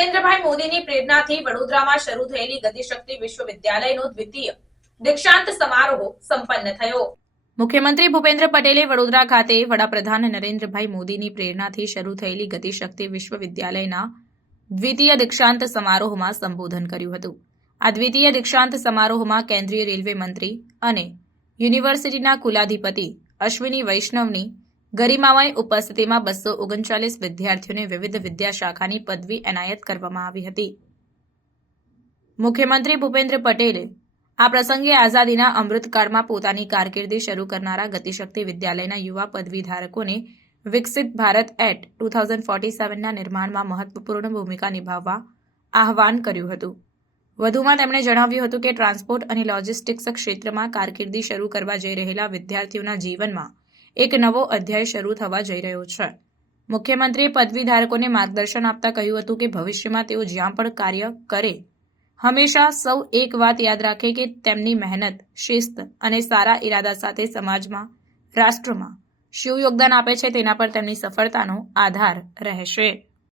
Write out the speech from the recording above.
નરેન્દ્રભાઈ મોદીની પ્રેરણાથી વડોદરામાં શરૂ થયેલી ગતિશક્તિ વિશ્વવિદ્યાલયનો દ્વિતીય દીક્ષાંત સમારોહ સંપન્ન થયો। મુખ્યમંત્રી ભૂપેન્દ્ર પટેલે વડોદરા ખાતે વડાપ્રધાન નરેન્દ્રભાઈ મોદીની પ્રેરણાથી શરૂ થયેલી ગતિશક્તિ વિશ્વવિદ્યાલયના દ્વિતીય દીક્ષાંત સમારોહમાં સંબોધન કર્યું હતું। આ દ્વિતીય દીક્ષાંત સમારોહમાં કેન્દ્રીય રેલવે મંત્રી અને યુનિવર્સિટીના કુલાધિપતિ અશ્વિની વૈષ્ણવની ગરિમામય ઉપસ્થિતિમાં 239 વિદ્યાર્થીઓને વિવિધ વિદ્યાશાખાની પદવી એનાયત કરવામાં આવી હતી। મુખ્યમંત્રી ભૂપેન્દ્ર પટેલે આ પ્રસંગે આઝાદીના અમૃતકાળમાં પોતાની કારકિર્દી શરૂ કરનારા ગતિશક્તિ વિદ્યાલયના યુવા પદવીધારકોને વિકસિત ભારત એટ 2047ના નિર્માણમાં મહત્વપૂર્ણ ભૂમિકા નિભાવવા આહ્વાન કર્યું હતું। વધુમાં તેમણે જણાવ્યું હતું કે ટ્રાન્સપોર્ટ અને લોજિસ્ટિક્સ ક્ષેત્રમાં કારકિર્દી શરૂ કરવા જઈ રહેલા વિદ્યાર્થીઓના જીવનમાં એક નવો અધ્યાય શરૂ થવા જઈ રહ્યો છે। મુખ્યમંત્રીએ પદવીધારકોને માર્ગદર્શન આપતા કહ્યું હતું કે ભવિષ્યમાં તેઓ જ્યાં પણ કાર્ય કરે હંમેશા સૌ એક વાત યાદ રાખે કે તેમની મહેનત, શિસ્ત અને સારા ઇરાદા સાથે સમાજમાં, રાષ્ટ્રમાં શું યોગદાન આપે છે તેના પર તેમની સફળતાનો આધાર રહેશે।